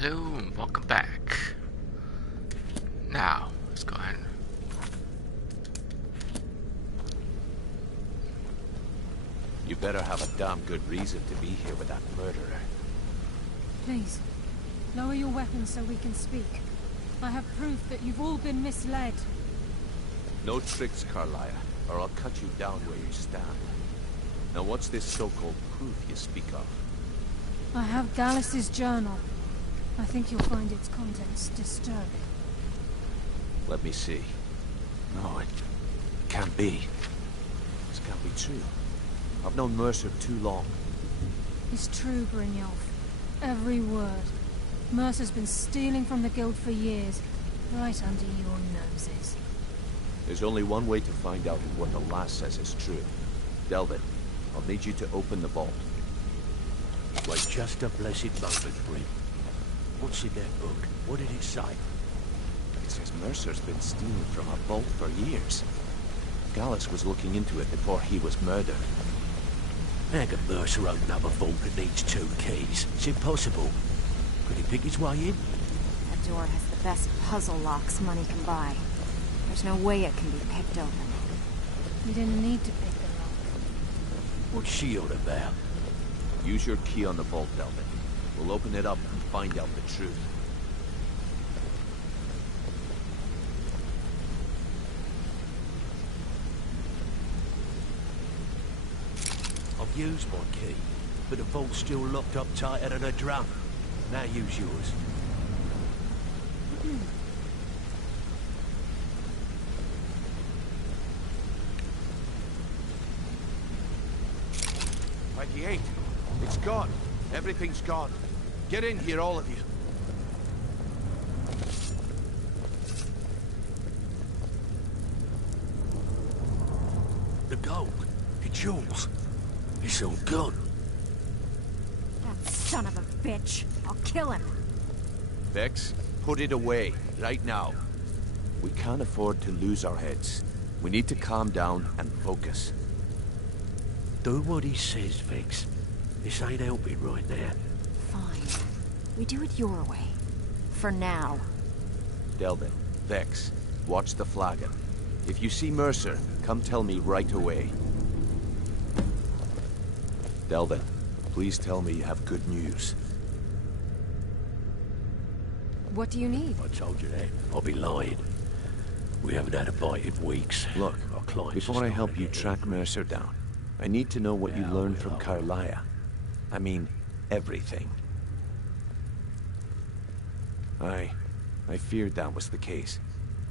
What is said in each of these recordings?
Hello, and welcome back. Now, let's go ahead and... You better have a damn good reason to be here with that murderer. Please, lower your weapons so we can speak. I have proof that you've all been misled. No tricks, Carlia, or I'll cut you down where you stand. Now what's this so-called proof you speak of? I have Gallus's journal. I think you'll find its contents disturbing. Let me see. No, it can't be. This can't be true. I've known Mercer too long. It's true, Brynjolf. Every word. Mercer's been stealing from the Guild for years, right under your noses. There's only one way to find out if what the lass says is true. Delvin, I'll need you to open the vault. Wait just a blessed moment, Bryn. What's in that book? What did it say? It says Mercer's been stealing from a vault for years. Gallus was looking into it before he was murdered. How can Mercer open up a vault that needs 2 keys? It's impossible. Could he pick his way in? That door has the best puzzle locks money can buy. There's no way it can be picked open. You didn't need to pick the lock. What's she on about? Use your key on the vault, Delvin. We'll open it up and find out the truth. I've used my key, but the vault's still locked up tighter than a drum. Now use yours. It's gone. Everything's gone. Get in here, all of you. The gold. It's yours. It's all gone. That son of a bitch. I'll kill him. Vex, put it away, right now. We can't afford to lose our heads. We need to calm down and focus. Do what he says, Vex. This ain't helping right now. Fine. We do it your way. For now. Delvin, Vex, watch the flagon. If you see Mercer, come tell me right away. Delvin, please tell me you have good news. What do you need? I told you that. I'll be lying. We haven't had a bite in weeks. Look, our clients before I help you track Mercer down, I need to know what you learned from Carlia. I mean, everything. I feared that was the case.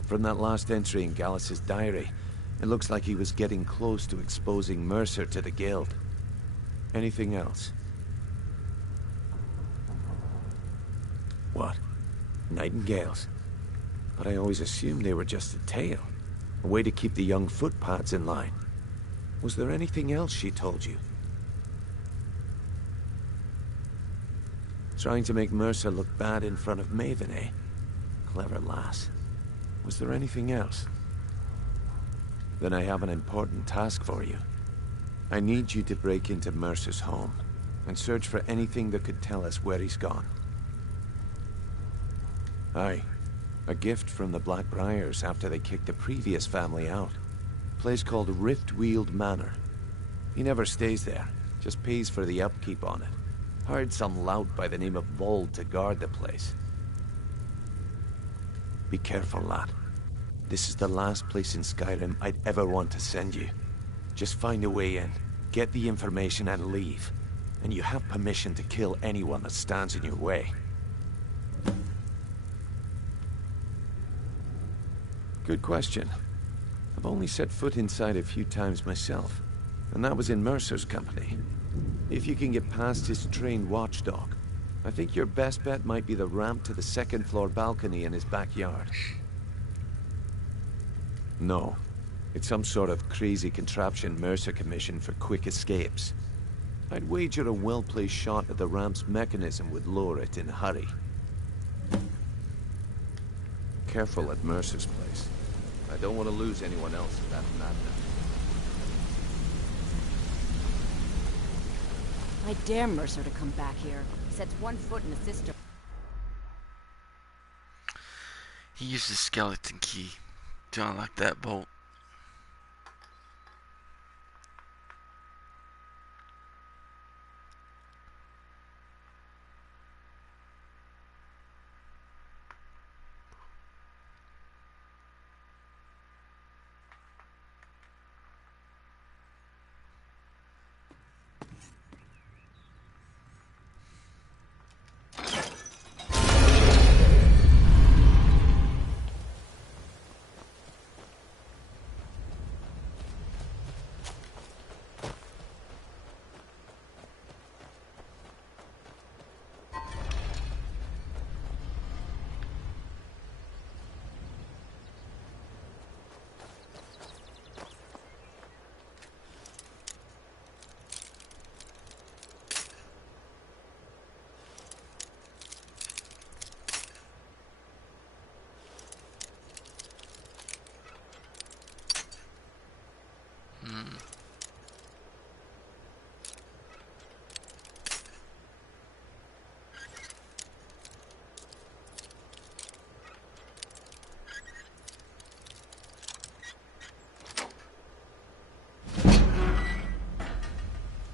From that last entry in Gallus's diary, it looks like he was getting close to exposing Mercer to the Guild. Anything else? What? Nightingales? But I always assumed they were just a tale. A way to keep the young footpads in line. Was there anything else she told you? Trying to make Mercer look bad in front of Maven, eh? Clever lass. Was there anything else? Then I have an important task for you. I need you to break into Mercer's home and search for anything that could tell us where he's gone. Aye. A gift from the Blackbriars after they kicked the previous family out. A place called Riftweald Manor. He never stays there, just pays for the upkeep on it. Hired some lout by the name of Vold to guard the place. Be careful, lad. This is the last place in Skyrim I'd ever want to send you. Just find a way in, get the information and leave. And you have permission to kill anyone that stands in your way. Good question. I've only set foot inside a few times myself, and that was in Mercer's company. If you can get past his trained watchdog, I think your best bet might be the ramp to the second-floor balcony in his backyard. No. It's some sort of crazy contraption Mercer commissioned for quick escapes. I'd wager a well-placed shot at the ramp's mechanism would lower it in a hurry. Careful at Mercer's place. I don't want to lose anyone else to that madness. I dare Mercer to come back here. He sets one foot in the system. He used the skeleton key to unlock that bolt.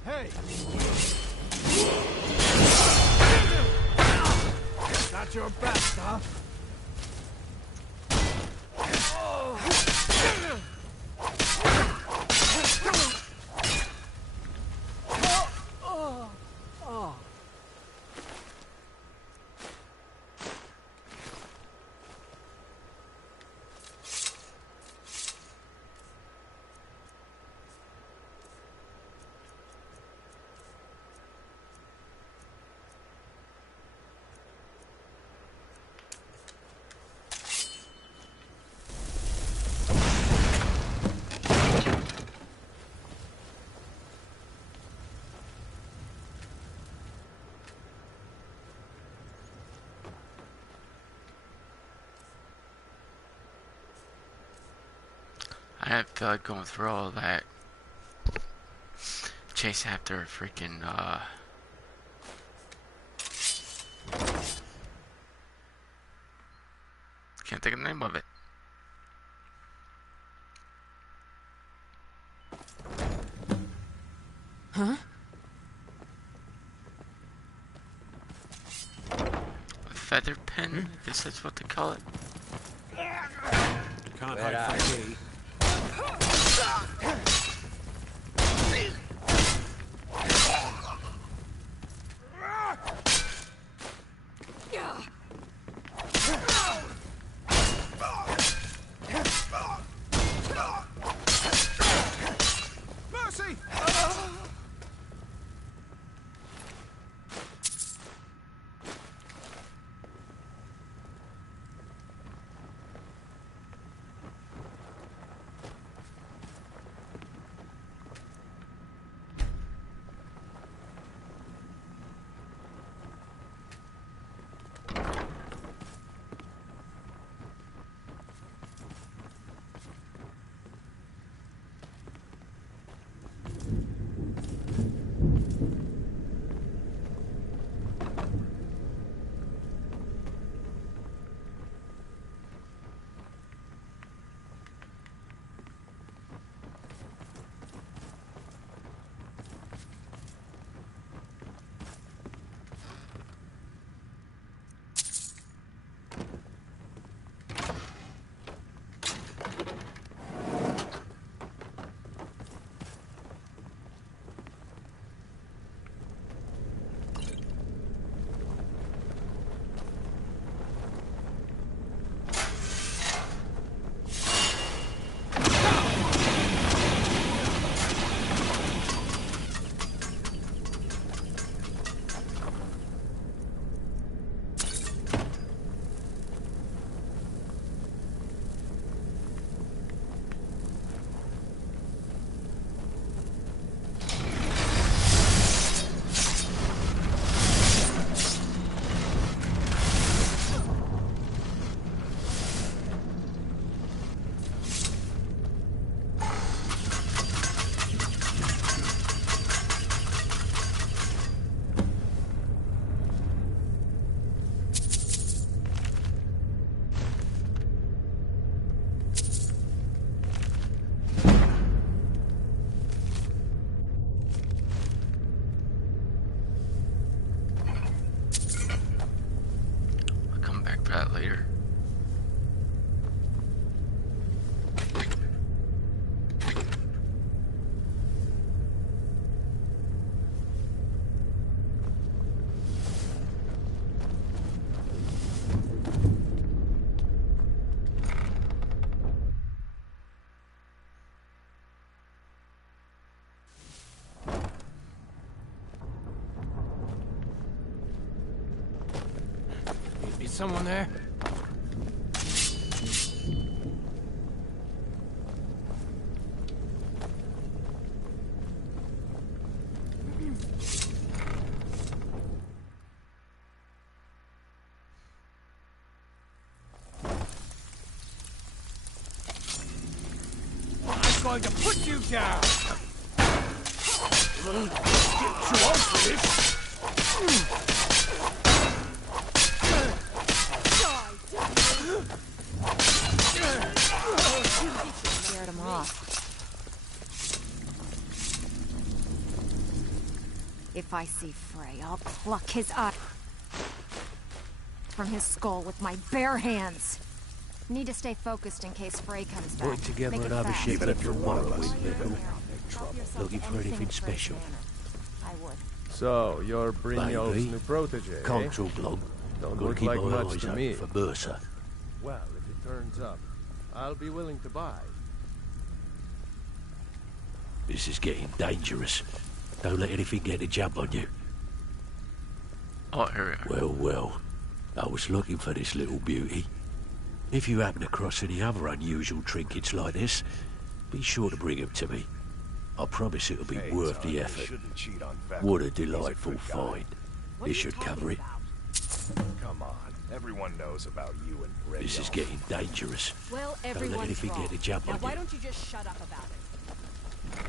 Hey! Not your best, huh? I didn't feel like going through all that. Chase after a freaking, can't think of the name of it. Huh? A feather pen? I guess that's what they call it. Can't hide from me. Mercy! someone there? I'm going to put you down! Get too old for this! Scared him off. If I see Frey, I'll pluck his eye from his skull with my bare hands. Need to stay focused in case Frey comes back. Put together Make it another fast. shipment tomorrow, While with you're Nickel. there, help yourself Looking to for anything in Frey's special? manner. I would. So, you're Brynjolf's Maybe. new protege, eh? Control blog. Don't Gotta look keep like my much eyes to open me. for Mercer. Well, if it turns up, I'll be willing to buy. This is getting dangerous. Don't let anything get a jump on you. Oh, here we are. Well, well. I was looking for this little beauty. If you happen across any other unusual trinkets like this, be sure to bring them to me. I promise it'll be worth the effort. What a delightful find. This should cover it. Come on, everyone knows about you and Brynjolf. This is getting dangerous. Well, Don't let everyone's anything wrong. get a jump Now, on why you. don't you just shut up about it?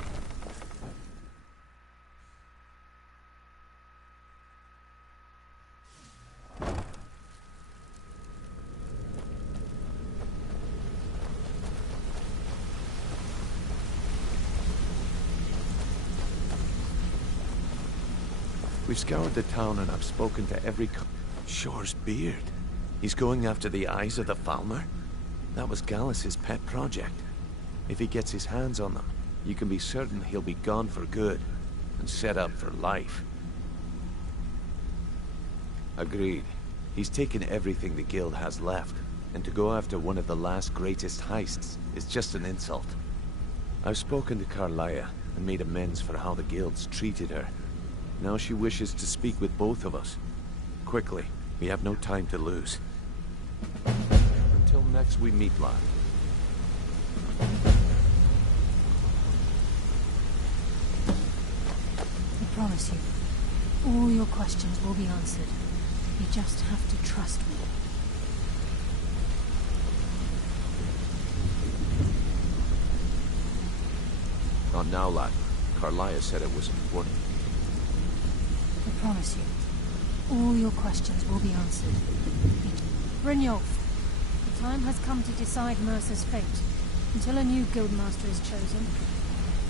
We've scoured the town and I've spoken to every Shore's beard. He's going after the eyes of the Falmer? That was Gallus's pet project. If he gets his hands on them, you can be certain he'll be gone for good and set up for life. Agreed. He's taken everything the guild has left, and to go after one of the last greatest heists is just an insult. I've spoken to Carlia and made amends for how the guild's treated her. Now she wishes to speak with both of us. Quickly, we have no time to lose. Until next we meet, lad. I promise you, all your questions will be answered. You just have to trust me. Not now, lad. Carlia said it was important. I promise you, all your questions will be answered. Brynjolf, the time has come to decide Mercer's fate. Until a new guildmaster is chosen,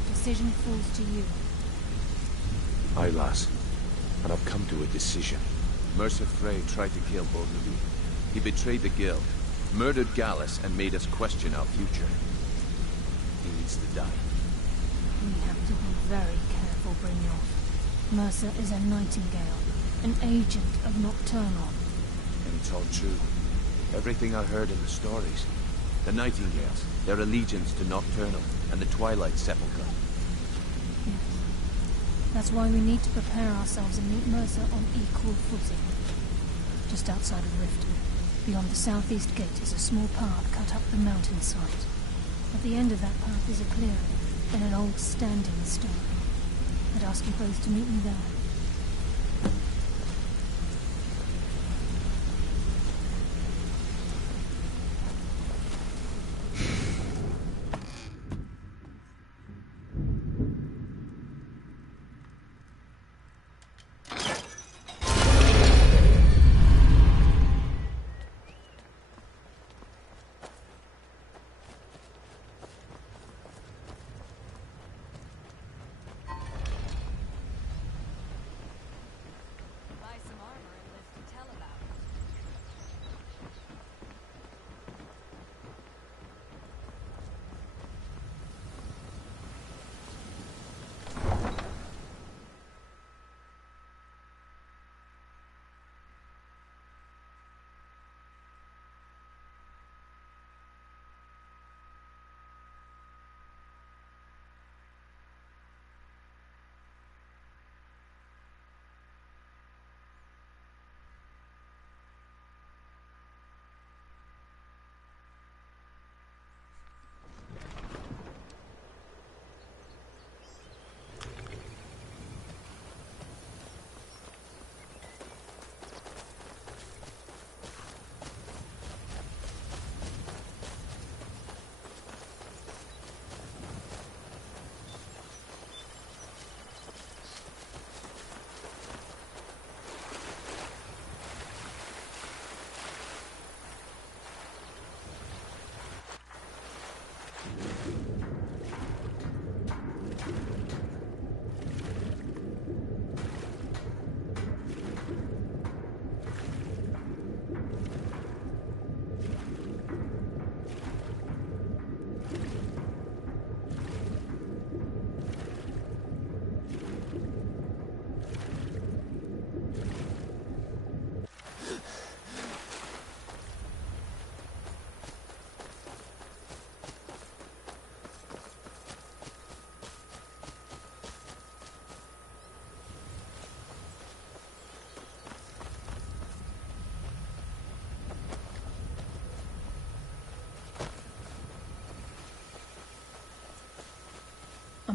the decision falls to you. Aye, lass. And I've come to a decision. Mercer Frey tried to kill both of you. He betrayed the guild, murdered Gallus, and made us question our future. He needs to die. We have to be very careful, Brynjolf. Mercer is a nightingale, an agent of Nocturnal. And it's all true. Everything I heard in the stories. The Nightingales, their allegiance to Nocturnal, and the Twilight Sepulchre. Yes. That's why we need to prepare ourselves and meet Mercer on equal footing. Just outside of Riften, beyond the southeast gate, is a small path cut up the mountainside. At the end of that path is a clearing, and an old standing stone. I'd ask you both to meet me there.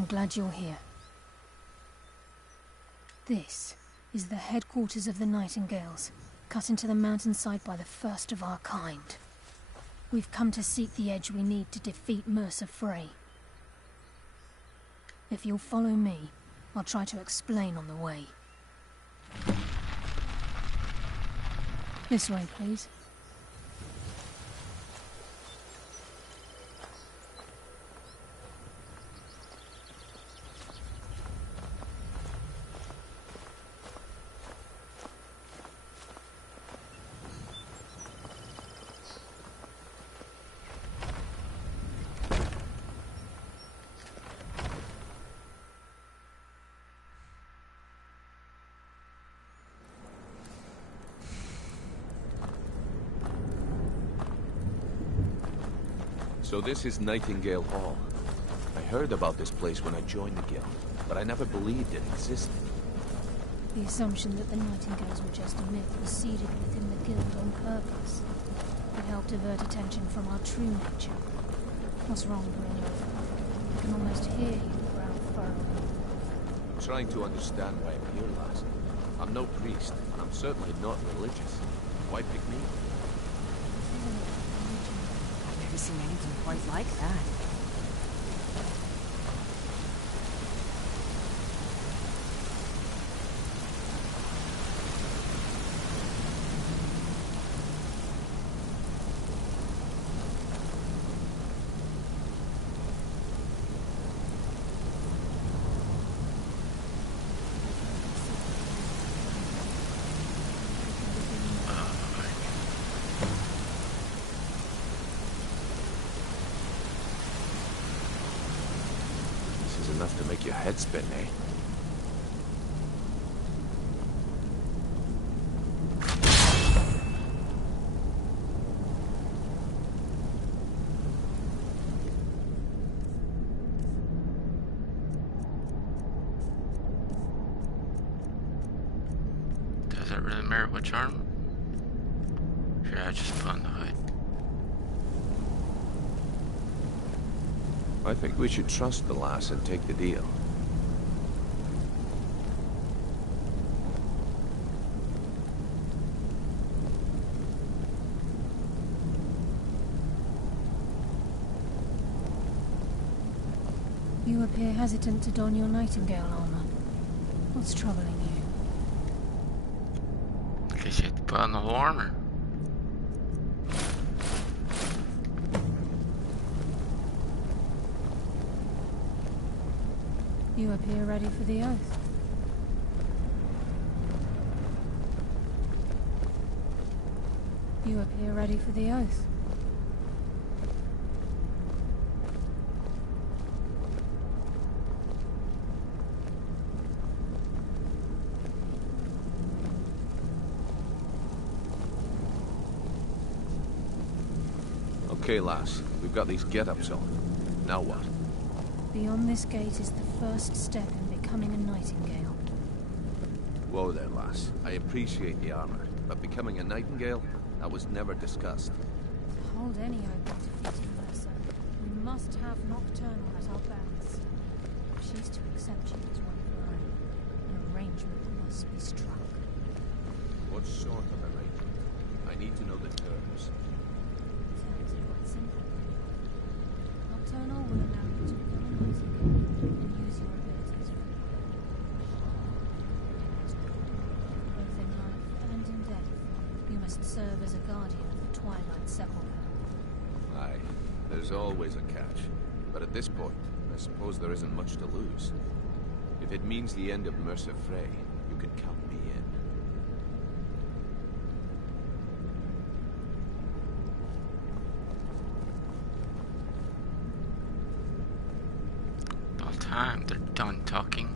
I'm glad you're here. This is the headquarters of the Nightingales, cut into the mountainside by the first of our kind. We've come to seek the edge we need to defeat Mercer Frey. If you'll follow me, I'll try to explain on the way. This way, please. So this is Nightingale Hall. I heard about this place when I joined the guild, but I never believed it existed. The assumption that the Nightingales were just a myth was seeded within the guild on purpose. It helped divert attention from our true nature. What's wrong, Bruno? I can almost hear you, brow furrowing. I'm trying to understand why I'm here, lass. I'm no priest, and I'm certainly not religious. Why pick me? I've never seen anything quite like that. Enough to make your head spin, eh? Does it really matter which arm? Should I just put on the hood? I think we should trust the lass and take the deal. You appear hesitant to don your Nightingale armor. What's troubling you? I guess you have to put on the whole armor. You appear ready for the oath. You appear ready for the oath. Okay, lass. We've got these get-ups on. Now what? Beyond this gate is the first step in becoming a Nightingale. Whoa there, lass. I appreciate the armor, but becoming a Nightingale? That was never discussed. To hold any hope of defeating Mercer, we must have Nocturnal at our backs. If she's to accept you as one of her own, an arrangement must be struck. What sort of arrangement? I need to know the terms. Terms are quite simple. Nocturnal will allow you to become a Nightingale and use your abilities freely. Both in life and in death, you must serve as a guardian of the Twilight Sepulchre. Aye, there's always a catch. But at this point, I suppose there isn't much to lose. If it means the end of Mercer Frey, you can count me in. All time they're done talking.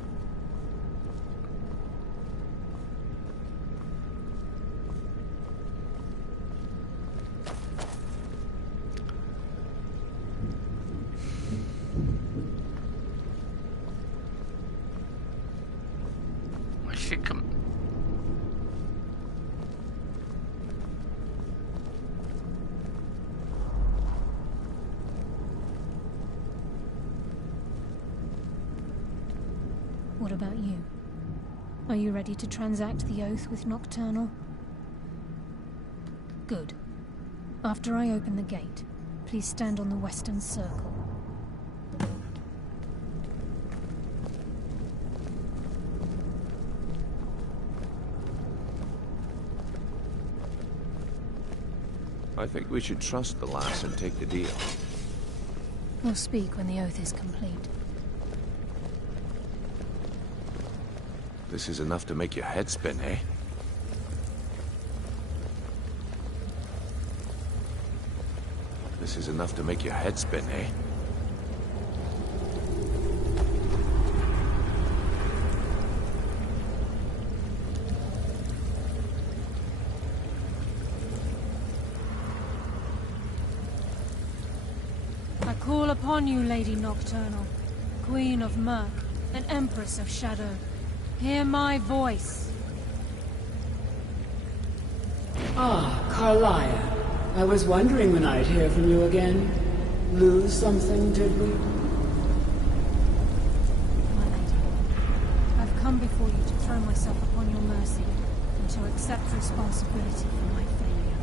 Why should come? about you? Are you ready to transact the oath with Nocturnal? Good. After I open the gate, please stand on the western circle. I think we should trust the lass and take the deal. We'll speak when the oath is complete. This is enough to make your head spin, eh? This is enough to make your head spin, eh? I call upon you, Lady Nocturnal, Queen of Murk, and Empress of Shadow. Hear my voice. Ah, Carlia. I was wondering when I'd hear from you again. Lose something, did we? My lady, I've come before you to throw myself upon your mercy, and to accept responsibility for my failure.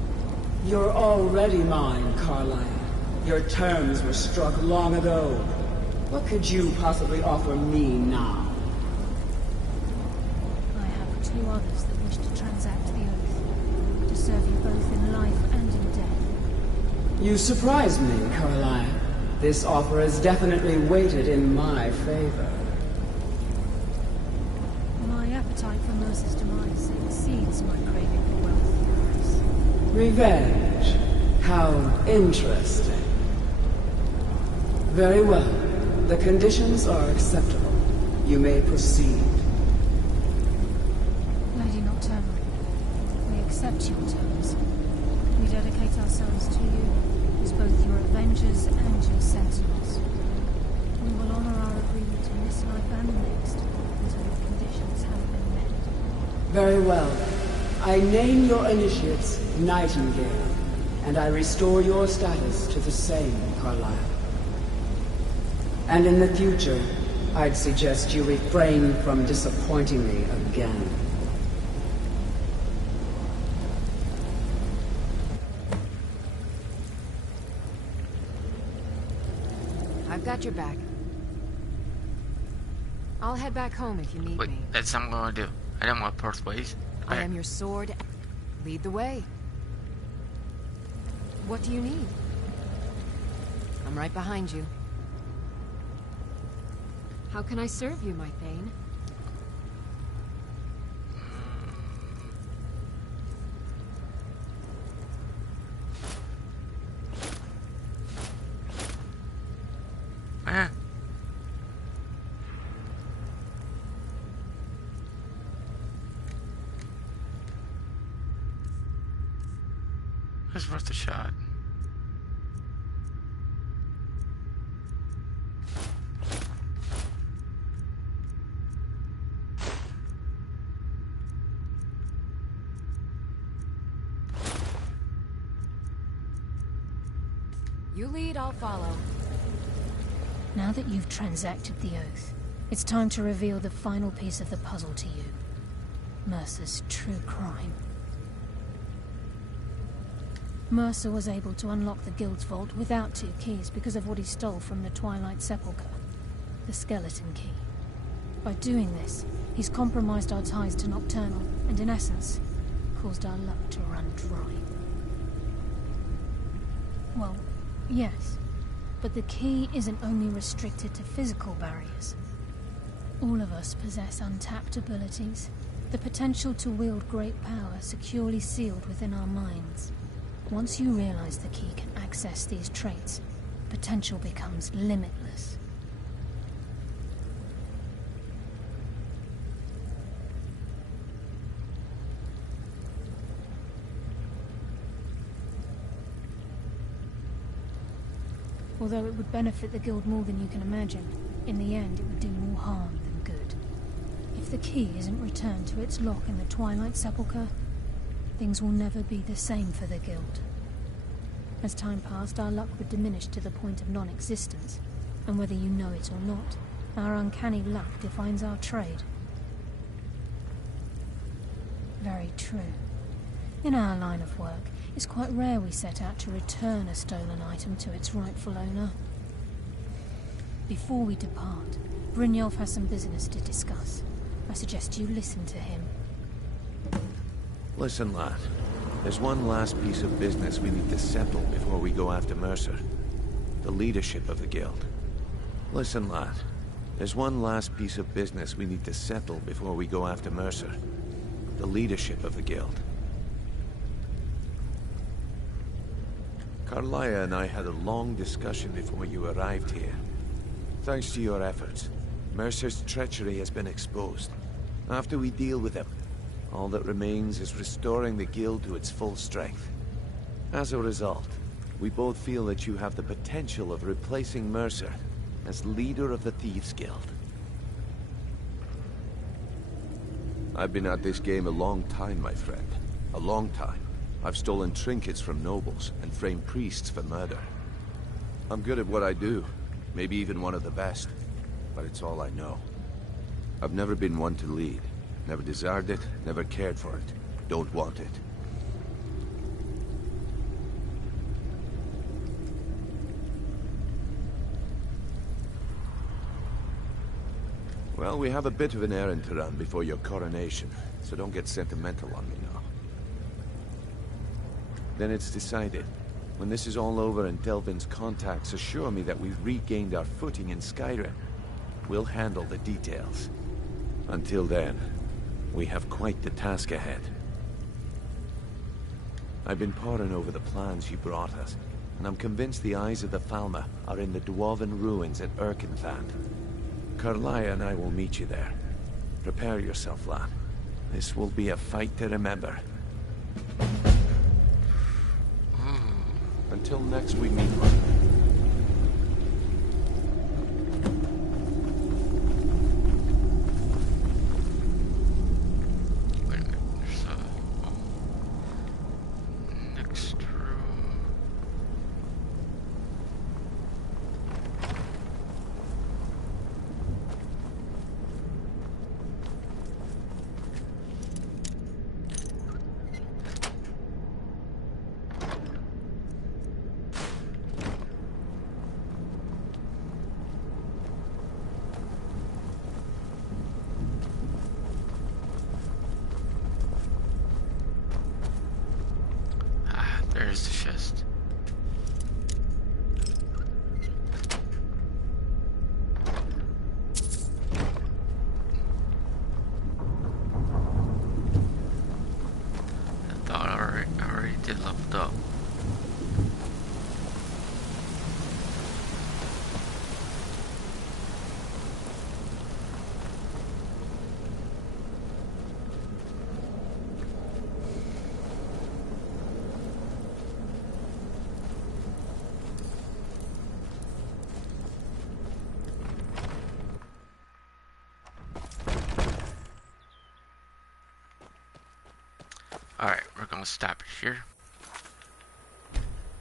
You're already mine, Carlia. Your terms were struck long ago. What could you possibly offer me now? I have 2 others that wish to transact the oath, to serve you both in life and in death. You surprise me, Carlia. This offer is definitely weighted in my favor. My appetite for Mercer's demise exceeds my craving for wealth. Revenge. How interesting. Very well. The conditions are acceptable. You may proceed. Lady Nocturnal, we accept your terms. We dedicate ourselves to you as both your avengers and your sentinels. We will honor our agreement in this life and the next until the conditions have been met. Very well. I name your initiates Nightingale, and I restore your status to the same, Carlisle. And in the future, I'd suggest you refrain from disappointing me again. I've got your back. I'll head back home if you need Wait, me. that's what I'm gonna do. I don't want persuade. I am your sword. Lead the way. What do you need? I'm right behind you. How can I serve you, my Thane? Ah. It's worth a shot. You lead, I'll follow. Now that you've transacted the oath, it's time to reveal the final piece of the puzzle to you. Mercer's true crime. Mercer was able to unlock the Guild's vault without 2 keys because of what he stole from the Twilight Sepulchre, the skeleton key. By doing this, he's compromised our ties to Nocturnal, and in essence, caused our luck to run dry. Well, yes, but the key isn't only restricted to physical barriers. All of us possess untapped abilities, the potential to wield great power securely sealed within our minds. Once you realize the key can access these traits, potential becomes limitless. Although it would benefit the Guild more than you can imagine, in the end it would do more harm than good. If the key isn't returned to its lock in the Twilight Sepulchre, things will never be the same for the Guild. As time passed, our luck would diminish to the point of non-existence, and whether you know it or not, Our uncanny luck defines our trade. Very true. In our line of work, it's quite rare we set out to return a stolen item to its rightful owner. Before we depart, Brynjolf has some business to discuss. I suggest you listen to him. Listen, lad. There's one last piece of business we need to settle before we go after Mercer. The leadership of the guild. Listen, lad. There's one last piece of business we need to settle before we go after Mercer. The leadership of the guild. Carlia and I had a long discussion before you arrived here. Thanks to your efforts, Mercer's treachery has been exposed. After we deal with him, all that remains is restoring the guild to its full strength. As a result, we both feel that you have the potential of replacing Mercer as leader of the Thieves' Guild. I've been at this game a long time, my friend. A long time. I've stolen trinkets from nobles and framed priests for murder. I'm good at what I do, maybe even one of the best, but it's all I know. I've never been one to lead. Never desired it, never cared for it. Don't want it. Well, we have a bit of an errand to run before your coronation, so don't get sentimental on me now. Then it's decided. When this is all over and Delvin's contacts assure me that we've regained our footing in Skyrim, we'll handle the details. Until then, we have quite the task ahead. I've been poring over the plans you brought us, and I'm convinced the eyes of the Falmer are in the Dwarven ruins at Erkenthand. Carlia and I will meet you there. Prepare yourself, lad. This will be a fight to remember. Until next we meet, lad. Wait a minute, there's a next room. There's the chest. I thought I already did leveled up. Alright, we're gonna stop it here.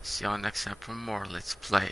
See y'all next time for more Let's Play.